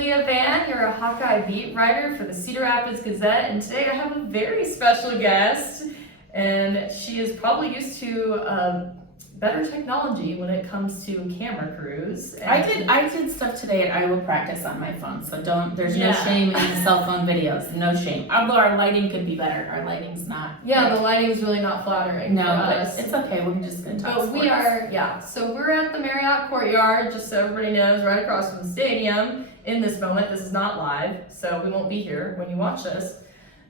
Leah Vann, you're a Hawkeye beat writer for the Cedar Rapids Gazette, and today I have a very special guest, and she is probably used to better technology when it comes to camera crews. And I did stuff today at Iowa practice on my phone, so there's no shame in the cell phone videos, no shame. Although our lighting could be better, our lighting's not. Yeah, the lighting's really not flattering. No, but it's okay, we're just gonna talk sports. We are, so we're at the Marriott Courtyard, just so everybody knows, right across from the stadium in this moment. This is not live, so we won't be here when you watch this.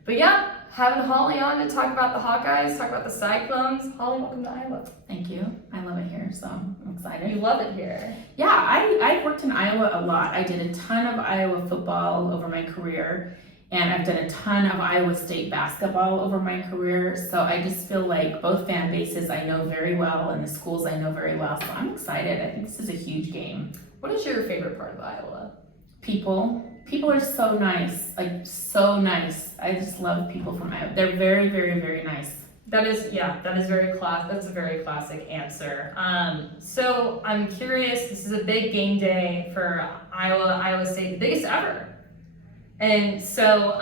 But yeah, having Holly on to talk about the Hawkeyes, talk about the Cyclones. Holly, welcome to Iowa. Thank you. I love it here, so I'm excited. You love it here. Yeah, I worked in Iowa a lot. I did a ton of Iowa football over my career, and I've done a ton of Iowa State basketball over my career. So I just feel like both fan bases I know very well, and the schools I know very well. So I'm excited. I think this is a huge game. What is your favorite part of Iowa? People are so nice, like so nice. I just love people from Iowa. They're very, very, very nice. That's a very classic answer. So I'm curious, this is a big game day for Iowa State, the biggest ever. And so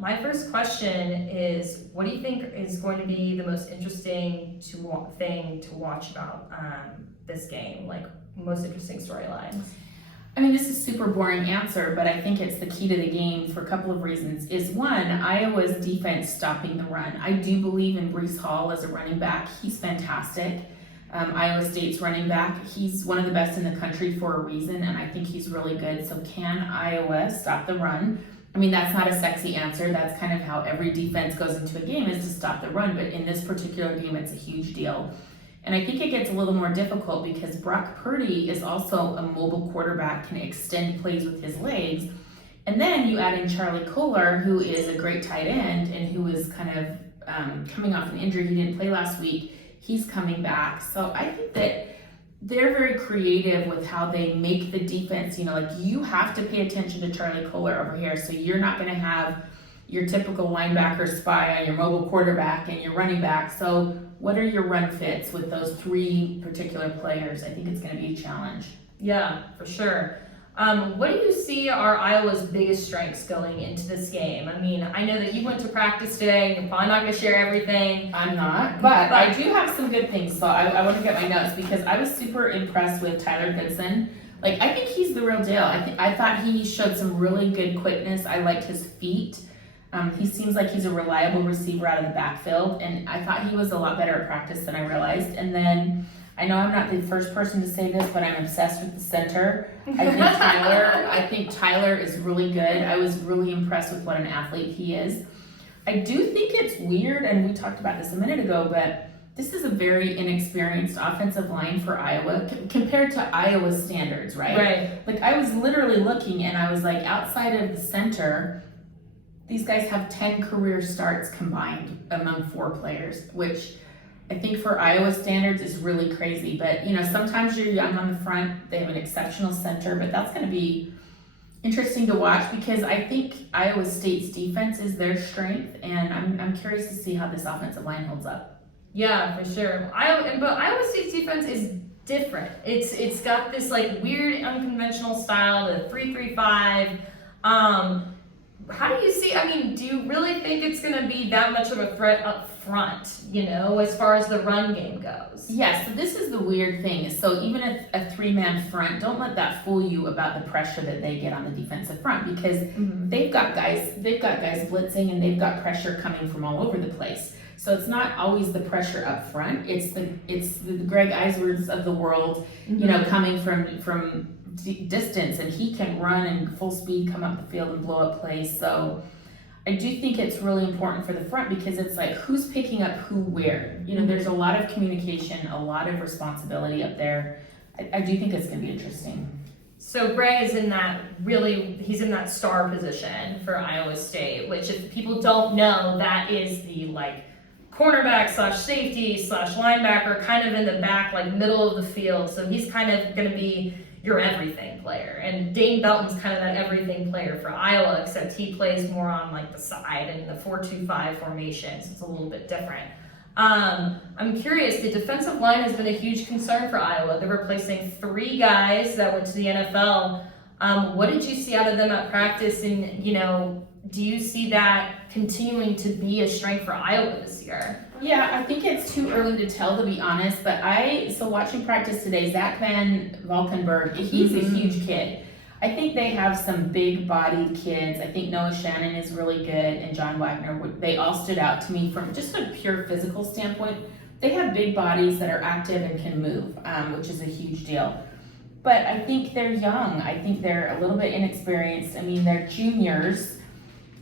my first question is, what do you think is going to be the most interesting thing to watch about this game? Like, most interesting storylines? I mean, this is a super boring answer, but I think it's the key to the game for a couple of reasons. Is one, Iowa's defense stopping the run. I do believe in Breece Hall as a running back. He's fantastic. Iowa State's running back, he's one of the best in the country for a reason, and I think he's really good. So can Iowa stop the run? I mean, that's not a sexy answer. That's kind of how every defense goes into a game, is to stop the run. But in this particular game, it's a huge deal. And I think it gets a little more difficult because Brock Purdy is also a mobile quarterback, can extend plays with his legs. And then you add in Charlie Kolar, who is a great tight end and who is kind of coming off an injury. He didn't play last week. He's coming back. So I think that they're very creative with how they make the defense, like you have to pay attention to Charlie Kolar over here. So you're not going to have your typical linebacker spy on your mobile quarterback and your running back. So what are your run fits with those three particular players? I think it's going to be a challenge. Yeah, for sure. What do you see are Iowa's biggest strengths going into this game? I mean, I know that you went to practice today. You're probably not going to share everything. I'm not, but I do have some good things. So I want to get my notes because I was super impressed with Tyler Goodson. Like, I think he's the real deal. I thought he showed some really good quickness. I liked his feet. He seems like he's a reliable receiver out of the backfield, and I thought he was a lot better at practice than I realized. And then, I know I'm not the first person to say this, but I'm obsessed with the center. I think Tyler is really good. I was really impressed with what an athlete he is. I do think it's weird, and we talked about this a minute ago, but this is a very inexperienced offensive line for Iowa compared to Iowa's standards, right? Right. Like, I was literally looking, and I was like, outside of the center, these guys have 10 career starts combined among 4 players, which I think for Iowa standards is really crazy. But, sometimes you're young on the front. They have an exceptional center, but that's going to be interesting to watch because I think Iowa State's defense is their strength, and I'm curious to see how this offensive line holds up. Yeah, for sure. But Iowa State's defense is different. It's got this like weird unconventional style, the 3-3-5. How do you see, do you really think it's going to be that much of a threat up front, as far as the run game goes? Yes, so this is the weird thing. So even a 3-man front, don't let that fool you about the pressure that they get on the defensive front because they've got guys blitzing and they've got pressure coming from all over the place. So it's not always the pressure up front. It's the Greg Eisworths of the world, coming from distance, and he can run and full speed come up the field and blow up plays. So I do think it's really important for the front because it's like who's picking up who where. There's a lot of communication, a lot of responsibility up there. I do think it's going to be interesting. So Greg is he's in that star position for Iowa State, which if people don't know, that is the cornerback / safety / linebacker, kind of in the back, middle of the field. So he's kind of going to be your everything player. And Dane Belton's kind of that everything player for Iowa, except he plays more on the side in the 4-2-5 formation, so it's a little bit different. I'm curious, the defensive line has been a huge concern for Iowa. They're replacing 3 guys that went to the NFL What did you see out of them at practice? And, do you see that continuing to be a strength for Iowa this year? Yeah, I think it's too early to tell, to be honest, but so watching practice today, Zach Van Valkenburg, he's a huge kid. I think they have some big-bodied kids. I think Noah Shannon is really good, and John Wagner. They all stood out to me from just a pure physical standpoint. They have big bodies that are active and can move, which is a huge deal. But I think they're young. I think they're a little bit inexperienced. I mean, they're juniors.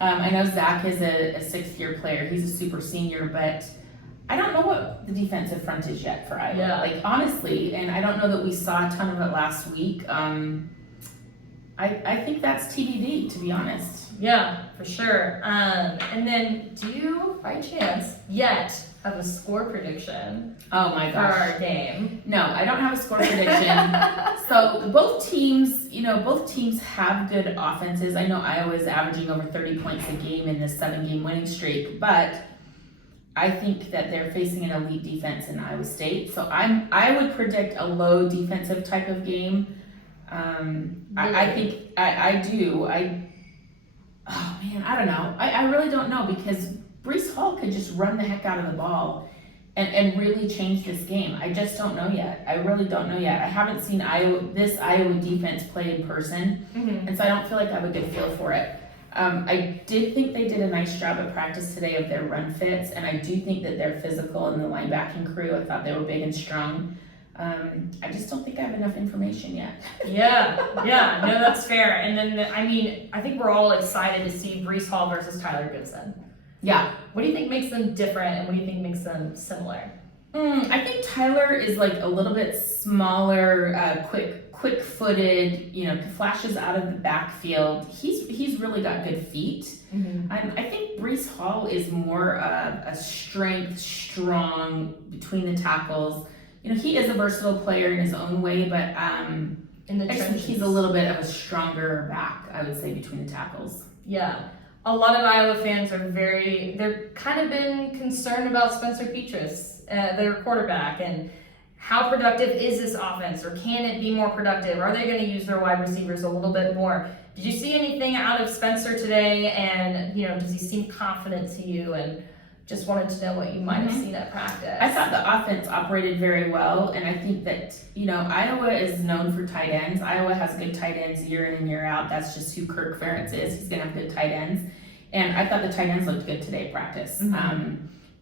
I know Zach is a sixth-year player. He's a super senior, but I don't know what the defensive front is yet for Iowa. Yeah. Like, honestly, and I don't know that we saw a ton of it last week. I think that's TBD, to be honest. Yeah, for sure. And then, do you, by chance, yet have a score prediction Oh my for gosh. our game? No, I don't have a score prediction. So both teams have good offenses. I know Iowa is averaging over 30 points a game in this 7-game winning streak, but I think that they're facing an elite defense in Iowa State. So I would predict a low defensive type of game. I think I do. Oh man, I don't know. I really don't know, because Breece Hall could just run the heck out of the ball and really change this game. I just don't know yet. I really don't know yet. I haven't seen this Iowa defense play in person, and so I don't feel like I have a good feel for it. I did think they did a nice job at practice today of their run fits, and I do think that they're physical in the linebacking crew. I thought they were big and strong. I just don't think I have enough information yet. Yeah, no, that's fair. And then, I think we're all excited to see Breece Hall versus Tyler Goodson. Yeah. What do you think makes them different, and what do you think makes them similar? I think Tyler is like a little bit smaller, quick-footed, flashes out of the backfield. He's really got good feet. I think Breece Hall is more a strength, strong between the tackles. He is a versatile player in his own way, but In the I just think trenches. he's a little bit of a stronger back, I would say, between the tackles. Yeah. A lot of Iowa fans they're kind of been concerned about Spencer Petras, their quarterback, and how productive is this offense, or can it be more productive? Are they going to use their wide receivers a little bit more? Did you see anything out of Spencer today, and does he seem confident to you? And just wanted to know what you might have seen at practice. I thought the offense operated very well, and I think that, Iowa is known for tight ends. Iowa has good tight ends year in and year out. That's just who Kirk Ferentz is. He's going to have good tight ends. And I thought the tight ends looked good today at practice.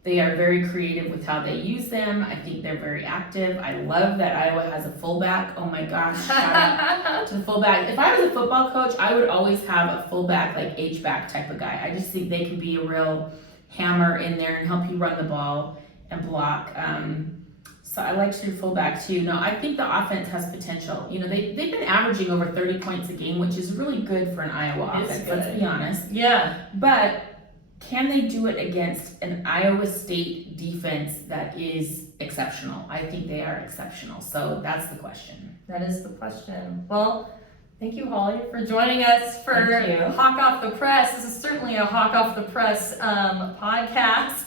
They are very creative with how they use them. I think they're very active. I love that Iowa has a fullback. Oh my gosh, shout out to the fullback. If I was a football coach, I would always have a fullback, like H-back type of guy. I just think they can be a real hammer in there and help you run the ball and block. So I liked your fullback too. No, I think the offense has potential. They've been averaging over 30 points a game, which is really good for an Iowa offense, let's be honest. Yeah. But can they do it against an Iowa State defense that is exceptional? I think they are exceptional. So that's the question. That is the question. Well, thank you, Holly, for joining us for Thank you. Hawk Off the Press. This is certainly a Hawk Off the Press podcast.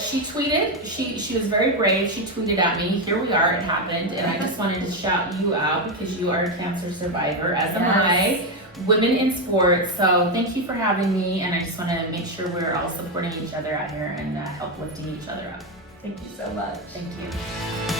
She tweeted, she was very brave. She tweeted at me, here we are, it happened. And I just wanted to shout you out because you are a cancer survivor, as am I. Women in sports. So thank you for having me. And I just want to make sure we're all supporting each other out here and uplifting each other up. Thank you so much. Thank you.